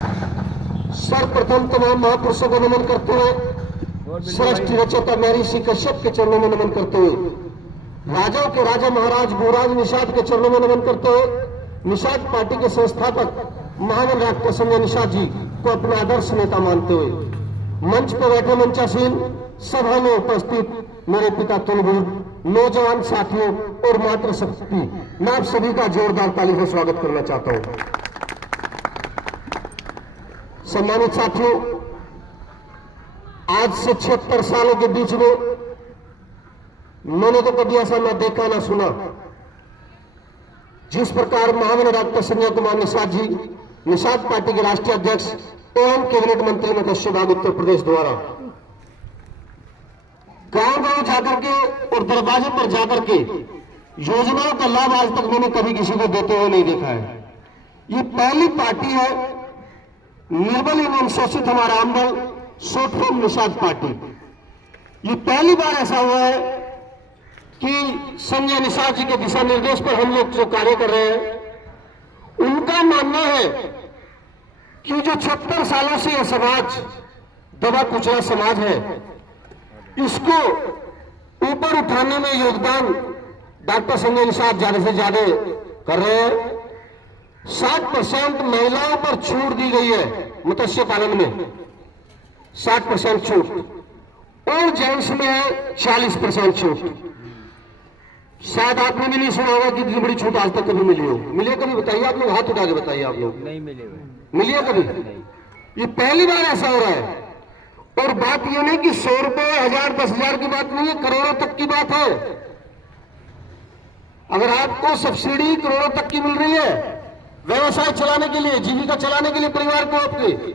सर्वप्रथम तमाम महापुरुषों को नमन करते हुए, सृष्टि रचयिता महर्षि कश्यप के चरणों में नमन करते हुए, राजाओं के राजा महाराज भूराज निषाद के चरणों में नमन करते हुए, निषाद पार्टी के संस्थापक महामन डॉक्टर संजय निषाद जी को अपना आदर्श नेता मानते हुए, मंच पर बैठे मंचासीन सभा में उपस्थित मेरे पिता तुलबुल, नौजवान साथियों और मातृशक्ति, मैं आप सभी का जोरदार ताली से स्वागत करना चाहता हूं। सम्मानित साथियों, आज से 76 सालों के बीच में मैंने तो कभी ऐसा ना देखा ना सुना, जिस प्रकार महामना डॉक्टर संजय कुमार निषाद जी, निषाद पार्टी के राष्ट्रीय अध्यक्ष एवं कैबिनेट मंत्री मत्स्य विभाग उत्तर प्रदेश द्वारा गांव-गांव जाकर के और दरवाजे पर जाकर के योजनाओं का लाभ आज तक मैंने कभी किसी को देते हुए नहीं देखा है। ये पहली पार्टी है निर्बल एवं शोषित हमारा अम्बल शॉर्ट फॉर्म निषाद पार्टी। ये पहली बार ऐसा हुआ है कि संजय निषाद जी के दिशा निर्देश पर हम लोग जो कार्य कर रहे हैं, उनका मानना है कि जो 76 सालों से यह समाज दबा कुचला समाज है, इसको ऊपर उठाने में योगदान डॉक्टर संजय निषाद ज्यादा से ज्यादा कर रहे हैं। 60% महिलाओं पर छूट दी गई है मत्स्य पालन में, 60% छूट, और जेंट्स में है 40% छूट। शायद आपने भी नहीं सुना होगा कि इतनी बड़ी छूट आज तक कभी मिली हो। मिली है कभी? बताइए आप लोग, हाथ उठा के बताइए आप लोग। नहीं मिली। मिली है कभी? ये पहली बार ऐसा हो रहा है। और बात यह नहीं कि 100 रुपए, 1000, 10,000 की बात नहीं है, करोड़ों तक की बात है। अगर आपको सब्सिडी करोड़ों तक की मिल रही है व्यवसाय चलाने के लिए, जीविका चलाने के लिए परिवार को आपके,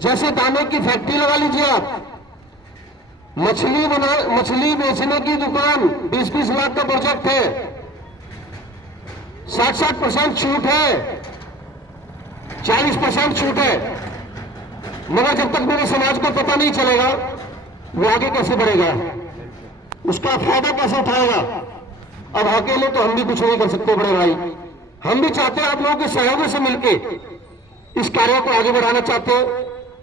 जैसे दाने की फैक्ट्री लगा लीजिए आप, मछली बेचने की दुकान, 20-20 लाख का प्रोजेक्ट है, 60% छूट है, 40% छूट है। मगर जब तक मेरे समाज को पता नहीं चलेगा वो आगे कैसे बढ़ेगा, उसका फायदा कैसे उठाएगा। अब अकेले तो हम भी कुछ नहीं कर सकते बड़े भाई, हम भी चाहते हैं आप लोगों के सहयोग से मिलके इस कार्य को आगे बढ़ाना चाहते हैं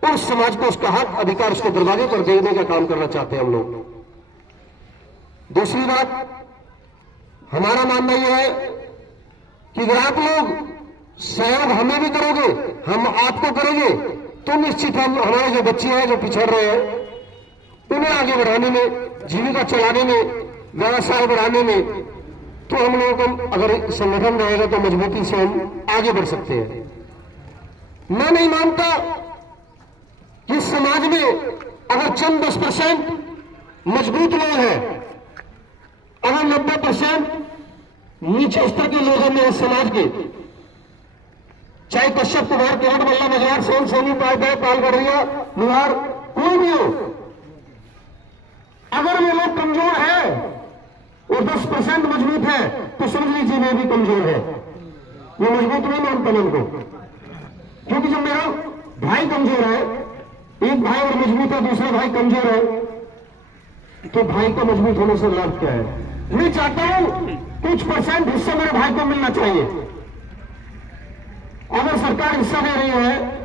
और समाज को उसका हक अधिकार उसके दरवाजे पर देने का काम करना चाहते हैं हम लोग। दूसरी बात, हमारा मानना यह है कि अगर आप लोग सहयोग हमें भी करोगे, हम आपको करेंगे, तो निश्चित हम हमारे जो बच्चे हैं जो पिछड़ रहे हैं उन्हें आगे बढ़ाने में, जीविका चलाने में, व्यवसाय बढ़ाने में, तो हम लोगों को अगर संगठन रहेगा तो मजबूती से हम आगे बढ़ सकते हैं। मैं नहीं मानता कि समाज में अगर चंद 10% मजबूत लोग हैं, अगर 90% नीचे स्तर के लोग हैं इस समाज के, चाहे कश्यप कुमार, केवट मल्ला, मजार, सोन, सोनी, पायदाय, पालगढ़िया, मुहार, कोई भी हो, अगर वो लोग कमजोर है और 10% मजबूत है तो समझ लीजिए मैं भी कमजोर है। वो मजबूत नहीं मानता मैं उनको, क्योंकि जब मेरा भाई कमजोर है, एक भाई और मजबूत है, दूसरा भाई कमजोर है, तो भाई का मजबूत होने से लाभ क्या है। मैं चाहता हूं कुछ परसेंट हिस्सा मेरे भाई को मिलना चाहिए। अगर सरकार हिस्सा दे रही है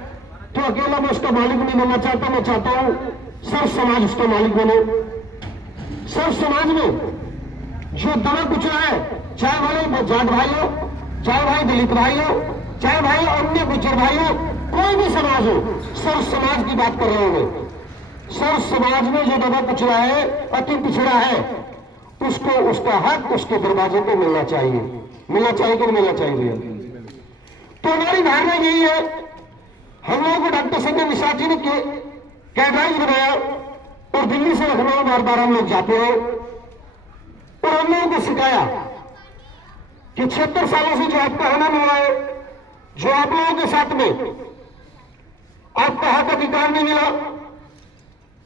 तो अकेला मैं उसका मालिक नहीं बनना चाहता, मैं चाहता हूं सर्व समाज उसका मालिक बने। सर्व समाज में जो दबा कुचला है, चाहे भाई जाट भाई हो, चाहे भाई दलित भाई हो, चाहे भाई अन्य गुज्जर भाई हो, कोई भी समाज हो, सर्व समाज की बात कर रहे होंगे। सर्व समाज में जो दबा कुचला है, अति पिछड़ा है, उसको उसका हक उसके दरवाजे पे मिलना चाहिए। मिलना चाहिए कि नहीं मिलना चाहिए? तो हमारी धारणा यही है, हम लोगों को डॉक्टर संजय निषाद जी ने गाइडलाइंस बनाया और दिल्ली से लखनऊ बार बार हम लोग जाते हैं और हम लोगों को सिखाया कि 76 सालों से जो आपका हनन हुआ है, जो आप लोगों के साथ में आपका हक अधिकार नहीं मिला,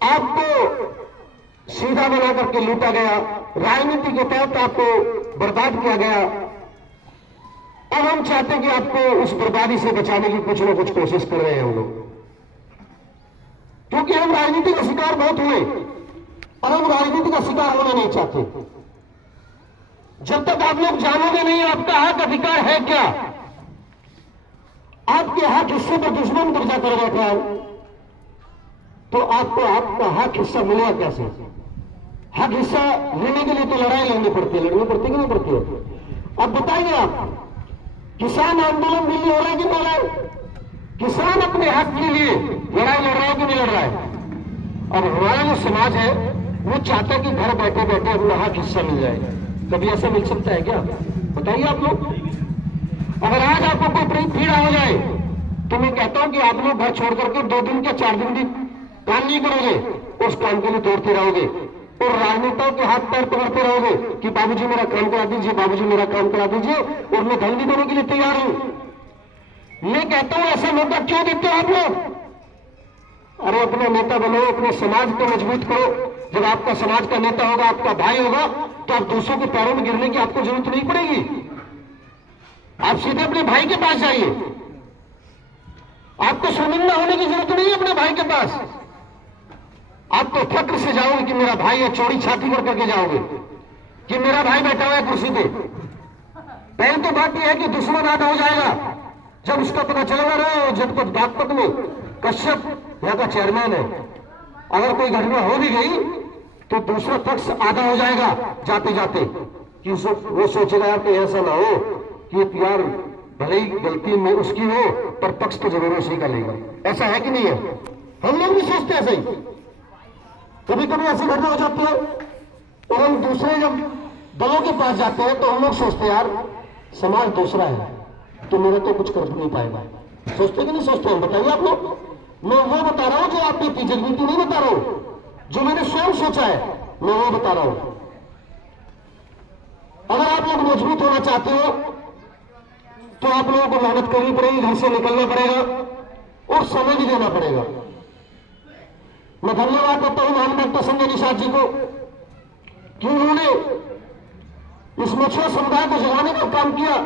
आपको सीधा बना करके लूटा गया, राजनीति के तहत आपको बर्बाद किया गया। अब हम चाहते हैं कि आपको उस बर्बादी से बचाने की कुछ ना कुछ कोशिश कर रहे हैं हम लोग, क्योंकि हम राजनीति का शिकार बहुत हुए और हम राजनीति का शिकार होना नहीं चाहते। जब तक आप लोग जानोगे नहीं आपका हक अधिकार है क्या, आपके हक हिस्से पर दुश्मन कब्जा कर बैठा है, तो आपको आपका हक हिस्सा मिलेगा कैसे? हक हिस्सा लेने के लिए तो लड़ाई लड़नी पड़ती है, लड़नी पड़ती है कि नहीं पड़ती है? अब बताइए आप, किसान आंदोलन दिल्ली हो रहा है कि नहीं हो रहा है? किसान अपने हक के लिए लड़ाई लड़ रहा है कि नहीं लड़ रहा है? अब हमारा जो समाज है वो चाहता है कि घर बैठे बैठे अपना हक हिस्सा मिल जाए। कभी ऐसा मिल सकता है क्या? बताइए आप लोग। अगर आज आपको कोई पीड़ा हो जाए तो मैं कहता हूं कि आप लोग घर छोड़ करके 2 दिन या 4 दिन भी काम नहीं करोगे, उस काम के लिए दौड़ते रहोगे और राजनेताओं के हाथ पैर पकड़ते रहोगे कि बाबूजी मेरा काम करा दीजिए, बाबूजी मेरा काम करा दीजिए, और मैं धन भी देने के लिए तैयार हूं। मैं कहता हूं ऐसा मौका क्यों देते हो आप लोग? अरे अपना नेता बनो, अपने समाज को मजबूत करो। जब आपका समाज का नेता होगा, आपका भाई होगा, तो आप दूसरों के पैरों में गिरने की आपको जरूरत नहीं पड़ेगी। आप सीधे अपने भाई के पास जाइए, आपको शर्मिंदा होने की जरूरत नहीं है अपने भाई के पास। आप तो फक्र से जाओगे कि मेरा भाई है, चौड़ी छाती कर करके जाओगे कि मेरा भाई बैठा हुआ है कुर्सी पे। पहले तो बात यह है कि दुश्मन आधा हो जाएगा जब उसका पता चलेगा रहे जनपद बागपत में कश्यप यहाँ का चेयरमैन है। अगर कोई घटना हो भी गई तो दूसरा पक्ष आधा हो जाएगा जाते जाते कि वो सोचेगा यार कि ऐसा ना हो कि यार भले ही गलती में उसकी हो पर पक्ष तो जरूर उसी का लेगा। ऐसा है कि नहीं है? हम लोग भी सोचते हैं ऐसे ही। कभी कभी ऐसी घटना हो जाती है और हम दूसरे जब दलों के पास जाते हैं तो हम लोग सोचते हैं यार समाज दूसरा है तो मेरा तो कुछ कर नहीं पाएगा। सोचते कि नहीं सोचते हम? बताइए आप लोग। मैं वो बता रहा हूं जो आप बीती जगनीति नहीं बता रहा हूं, जो मैंने स्वयं सोचा है मैं वो बता रहा हूं। अगर आप लोग मजबूत होना चाहते हो तो आप लोगों को मेहनत करनी पड़ेगी, घर से निकलना पड़ेगा और समय भी देना पड़ेगा। मैं धन्यवाद देता हूं महान डॉक्टर संजय निषाद जी को कि उन्होंने इस मछुआ समुदाय को जगाने का काम किया।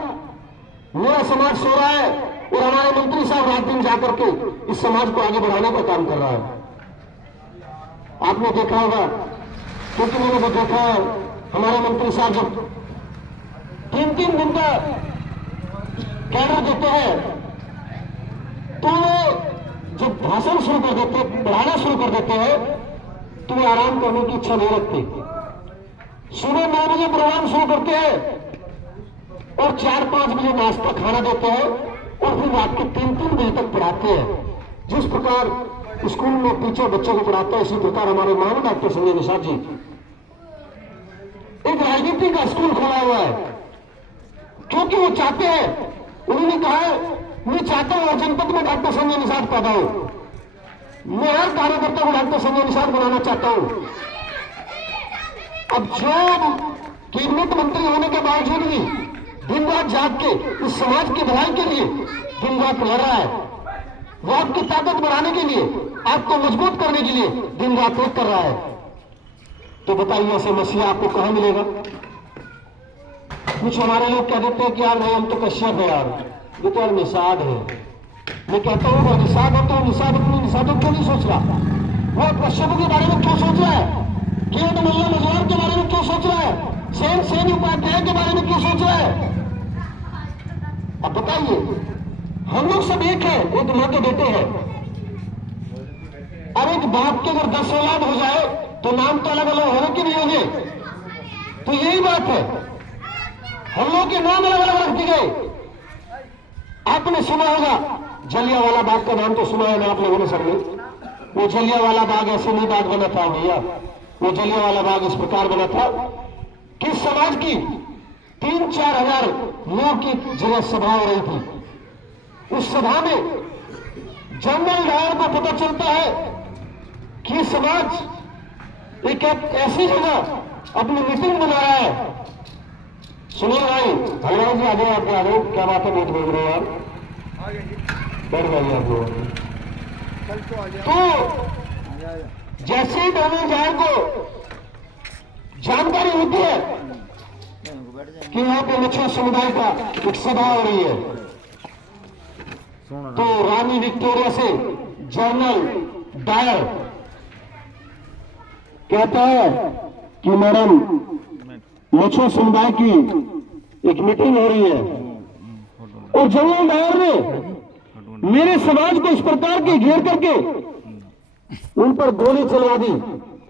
मेरा समाज सो रहा है और हमारे मंत्री साहब रात दिन जाकर के इस समाज को आगे बढ़ाने का काम कर रहा है। आपने देखा होगा, क्योंकि मैंने तो देखा है हमारे मंत्री साहब जब 3-3 दिन का कैडर देते हैं तो वो जब भाषण शुरू कर देते, पढ़ाना शुरू कर देते हैं तो वो आराम करने की इच्छा नहीं रखते। सुबह 9 बजे प्रोग्राम शुरू करते हैं और 4-5 बजे नाश्ता खाना देते हैं और फिर रात के 3-3 बजे तक पढ़ाते हैं। जिस प्रकार स्कूल में टीचर बच्चों को पढ़ाते हैं इसी प्रकार हमारे महान डॉक्टर संजय निषाद जी एक राजनीति का स्कूल खोला हुआ है, क्योंकि वो चाहते हैं, उन्होंने कहा है मैं चाहता हूं हर जनपद में डॉक्टर संजय निषाद पैदा हो। मैं हर कार्यकर्ता को डॉक्टर संजय निषाद बनाना चाहता हूं। अब जो कैबिनेट मंत्री होने के बावजूद भी दिन रात जाग के इस समाज की भलाई के लिए दिन रात लड़ रहा है, वो आपकी ताकत बढ़ाने के लिए, आपको मजबूत करने के लिए दिन रात एक कर रहा है, तो बताइए ऐसे मसीहा आपको कहां मिलेगा? कुछ हमारे लोग कह देते हैं कि यार नहीं हम तो कश्यप है यार, ये तो यार निषाद है। मैं कहता हूँ वो निषाद हो तो निषाद अपनी निषादों क्यों नहीं सोच रहा? वो कश्यप के बारे में क्यों सोच रहा है? केवट मल्ला मजवार के बारे में क्यों सोच रहा है? सेन उपाध्याय के बारे में क्यों सोच रहा है? अब बताइए, हम लोग सब एक है, एक मां के बेटे हैं। अब एक बाप के अगर 10 औलाद हो जाए तो नाम तो अलग अलग होने के नहीं होंगे, तो यही बात है, हम लोग के नाम अलग अलग रख दिए गए। आपने सुना होगा जलियांवाला बाग का नाम तो सुना है ना आप लोगों ने सबने? वो जलियांवाला बाग ऐसे नहीं बाग बना था भैया, वो जलियांवाला बाग इस प्रकार बना था कि समाज की 3-4 हजार लोगों की जगह सभा हो रही थी। उस सभा में जनरल डायर को पता चलता है कि समाज एक ऐसी जगह अपनी मीटिंग बना रहा है। सुनिए भाई, हलवाई जी आ जाओ, आप आ जाओ, क्या बात है बहुत बोल रहे हो यार, बैठ जाइए आप लोग। तो जैसे ही जनरल डायर को जानकारी होती है कि यहाँ पे मछुआ समुदाय का एक सभा हो रही है, तो रानी विक्टोरिया से जनरल डायर कहता है कि मैडम मछुआ समुदाय की एक मीटिंग हो रही है, और जनरल डायर ने मेरे समाज को इस प्रकार के घेर करके उन पर गोली चलवा दी।